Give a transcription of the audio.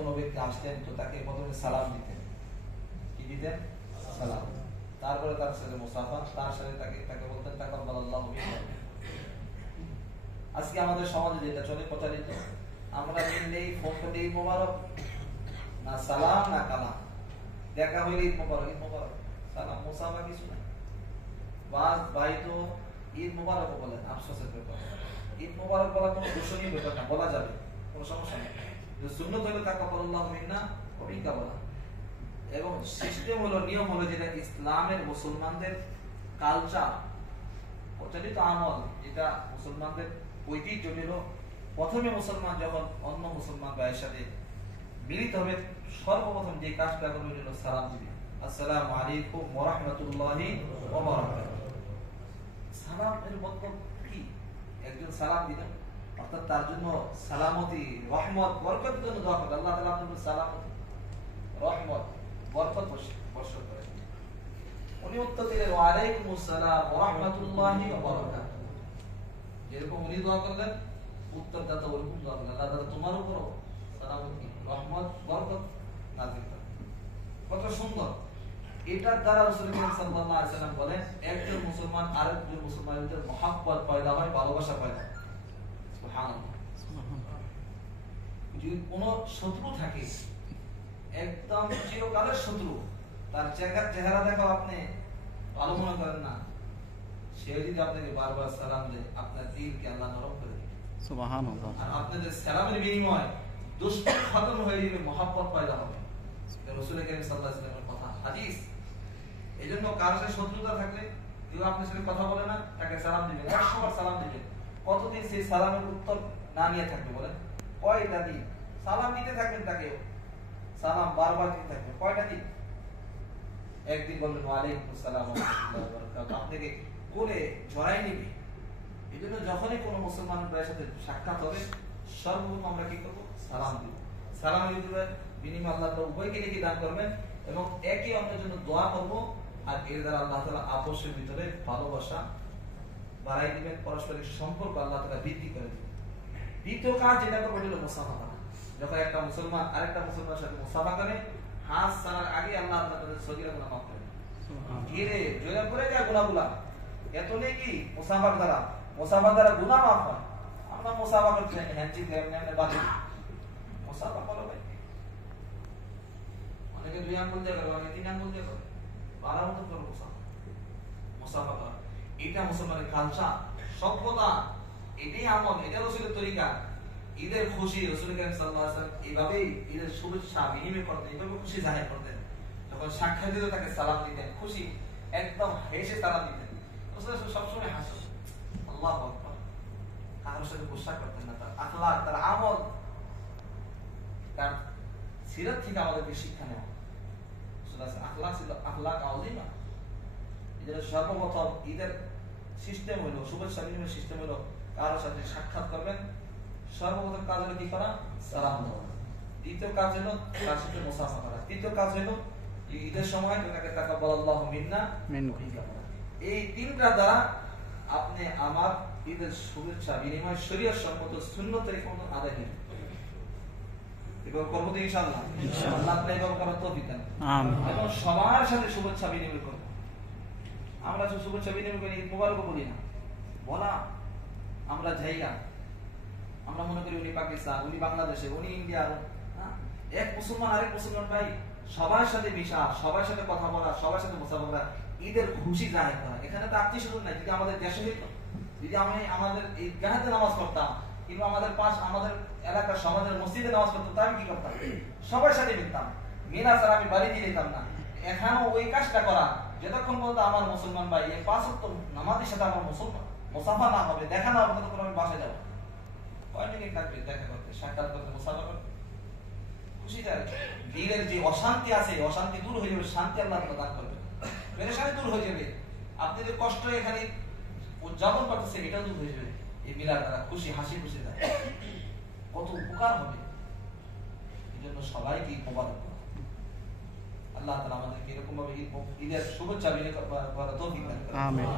কোনো ব্যক্তি আসতেন তো তাকে প্রথমে সালাম দিতেন। কি দিতেন? সালাম। তারপরে তার সাথে মুসাফা, তার সাথে তাকে বলতেন তাকাব্বালাল্লাহু মিন্না। আজকে আমাদের সমাজে যেটা চলে প্রচারিত, আমরা দিলেই ফোন করে ঈদ মোবারক, না সালাম না কালাম। দেখা হইলে ঈদ মোবারক, ঈদ মোবারক, সালাম মুসাফা কিছু না। বাস ভাই তো ঈদ মোবারক বলেন, আফসোসের ব্যাপার। ঈদ মোবারক বলা কোনো দূষণীয় ব্যাপার না, বলা যাবে, কোনো সমস্যা নেই। সুন্নত হলো তাকাব্বালাল্লাহু মিন্না ওয়া মিনকা বলা। এবং সিস্টেম হলো, নিয়ম হলো যেটা ইসলামের মুসলমানদের কালচার, প্রচলিত আমল, যেটা মুসলমানদের ঐতিহ্য ছিল। প্রথমে মুসলমান যখন অন্য মুসলমান ভাইয়ের সাথে মিলিত হবে, সর্বপ্রথম যে কাজটা করবে হলো সালাম দিবে। আসসালামু আলাইকুম ওয়া রাহমাতুল্লাহি ওয়া বারাকাতুহু। সালাম এর মতলব কি? একজন সালাম দিলেন, অর্থাৎ তার জন্য সালামতি, রহমত, বরকতের জন্য দোয়া করবেন। আল্লাহ তাআলা আপনাকে সালামতি, রহমত, বরকত বর্ষণ করেন। উনি উত্তর দিলেন ওয়া আলাইকুমুস সালাম ওয়া রাহমাতুল্লাহি ওয়া বারাকাতুহু। যেরকম উনি দোয়া করলেন, উত্তরদাতা ওরকম দোয়া করলেন, আল্লাহ তাআলা তোমার উপর সালামতি, রহমত, বরকত নাযিল করেন। কত সুন্দর! এটার দ্বারা রাসূল করিম সাল্লাল্লাহু আলাইহি ওয়াসাল্লাম বলেন, একজন মুসলমান আরেকজন মুসলমানের ভিতরে মহব্বত পয়দা হয়, ভালোবাসা পয়দা হয়। সুবহানাল্লাহ। যদি কোনো শত্রু থাকে, একদম চিরকালের শত্রু, তার চেহারা দেখো আপনি ভালো মনে করেন না, সে যদি আপনাকে বারবার সালাম দেয়, আপনার দিলকে আল্লাহ নরম করে দিবে। সুবহানাল্লাহ। আর আপনাদের সালামের বিনিময়ে দুশমন খতম হয়ে যাবে, মহব্বত পয়দা হবে। এটা রাসূল করিম সাল্লাল্লাহু আলাইহি ওয়াসাল্লামের কথা, হাদিস। এইজন্য কারোর সাথে শত্রুতা থাকলে, কেউ আপনার সাথে কথা বলে না, তাকে সালাম দিবেন, 100 বার সালাম দিবেন। কতদিন সেই সালামের উত্তর না নিয়ে থাকবে বলেন? কয়টা দিন সালাম দিতে থাকবেন, তাকে সালাম বারবার দিতে থাকবেন। কয়টা দিন? একদিন বলবেন ওয়া আলাইকুম আসসালাম ওয়া রাহমাতুল্লাহি ওয়া বারাকাতুহু, আপনাকে কোলে জড়াই নিবে। এজন্য যখনই কোনো মুসলমান ভাইয়ের সাথে সাক্ষাৎ হবে, সর্বপ্রথম আমরা কি করব? সালাম দিব। সালাম দিবেন, বিনিময়ে আল্লাহ তাআলা উভয়কে নেকি দান করবেন এবং একে অন্যের জন্য দোয়া করব। আর এর দ্বারা আল্লাহ তাআলা আপসের ভিতরে ভালোবাসা বাড়াই দিবেন, পারস্পরিক সম্পর্ক আল্লাহ তাআলা বৃদ্ধি করে দিবেন। দ্বিতীয় কাজ যেটা করবে হলো মুসাফা করা। যখন একটা মুসলমান আরেকটা মুসলমানের সাথে মুসাফা করে, হাত ছাড়ার আগে আল্লাহ তাদের সগীরা গুনাহ মাফ করে দেন। ধীরে জোরে পড়ে যায় গুনাহগুলো, এত নেই কি মুসাফার দ্বারা গুনাহ মাফ হয়। আমরা মুসাফা করতে হ্যান্ডশেক এমনি বাদ দিই। মুসাফা করো ভাই, অনেকে 2 আঙ্গুল দিয়ে করে, অনেকে 3 আঙ্গুল দিয়ে করে, বাড়ার মতো করে মুসাফা করা। এটা মুসলমানের কালচার, সভ্যতা, এটাই আমল, এটা রাসূলের তরিকা। ঈদের খুশি রাসূল করিম সাল্লাল্লাহু আলাইহি ওয়াসাল্লাম এইভাবেই ঈদের শুভেচ্ছা বিনিময় করতেন, এইভাবে খুশি জাহির করতেন। যখন সাক্ষাৎ দিত তাকে সালাম দিতেন, খুশি, একদম হেসে সালাম দিতেন। রাসূল সবসময় হাসতেন, আল্লাহু আকবার। কারোর সাথে গুসা করতেন না। তার আখলাক, তার আমল, তার সিরাত থেকে আমাদেরকে শিক্ষা নেওয়া। আখলাক ছিল আখলাক আযীমা। এজন্য সর্বপ্রথম ঈদের সিস্টেম হলো, শুভেচ্ছা বিনিময় সিস্টেম হলো, কারোর সাথে সাক্ষাৎ করবেন, সর্বপ্রথম কাজ হলো কি করা? সালাম দেওয়া। দ্বিতীয় কাজ হলো তার সাথে মুসাফা করা। তৃতীয় কাজ হলো ঈদের সময় তাকে তাকাব্বালাল্লাহু মিন্না মিনকা। এই তিনটা দ্বারা আপনি আমার ঈদের শুভেচ্ছা বিনিময় শরীয়ত সম্মত সুন্নত তরিকা মতো আদায় করবেন। এবং করব তো ইনশাআল্লাহ। আল্লাহ আপনাকে এবং করার তৌফিক দান। আমিন। এবং সবার সাথে শুভেচ্ছা বিনিময় করব। আমরা যে শুভেচ্ছা বিনিময় করি, ঈদ মোবারক বলি না, বলা আমরা যাইয়া, আমরা মনে করি উনি পাকিস্তান, উনি বাংলাদেশে, উনি ইন্ডিয়া। এক মুসলমান আরেক মুসলমান ভাই সবার সাথে মিশা, সবার সাথে কথা বলা, সবার সাথে মুসাফা করা, ঈদের খুশি জাহির করা। এখানে তো আত্মীয় স্বজন নাই। যদি আমাদের দেশে হইতো, যদি আমি আমাদের ঈদগাহেতে নামাজ পড়তাম, কিংবা আমাদের আমাদের এলাকার সমাজের মসজিদে নামাজ পড়তাম, তা আমি কি করতাম? সবার সাথে মিলতাম, মিলা ছাড়া আমি বাড়ি দিয়ে যেতাম না। এখানেও ওই কাজটা করা, যতক্ষণ পর্যন্ত আমার মুসলমান ভাই এই 5 ওয়াক্ত নামাজের সাথে আমার মুসাফা না হবে, দেখা না হবে, ততক্ষণ আমি বাসায় যাবো। কয় মিনিট লাগবে দেখা করতে, সাক্ষাৎ করতে, মুসাফা করতে? খুশি যায়। দিলের যে অশান্তি আছে, অশান্তি দূর হয়ে যাবে, শান্তি আল্লাহ প্রদান করবে, পেরেশানি দূর হয়ে যাবে। আপনি যে কষ্ট এখানে উদযাপন করতেছেন, এটা দূর হয়ে যাবে এই মিলাদ দ্বারা। খুশি, হাসি খুশি যায়, কত উপকার হবে। এই জন্য সবাইকে ঈদ মোবারক। আল্লাহ তাআলা আমাদেরকে এরকম ভাবে ঈদের শুভেচ্ছা বিনিময় করার তৌফিক দান করুন। আমিন।